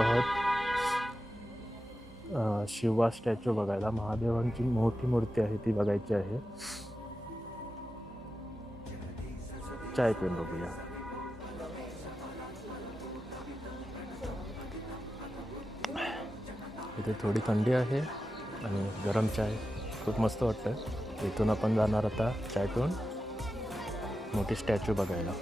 आहोत शिवा स्टॅच्यू बघायला. महादेवांची मोठी मूर्ती आहे ती बघायची आहे. चाय पिऊन बघूया. इथे थोडी थंडी आहे आणि गरम चाय खूप मस्त वाटतं. इथून आपण जाणार आता चाय पिऊन मोठी स्टॅच्यू बघायला.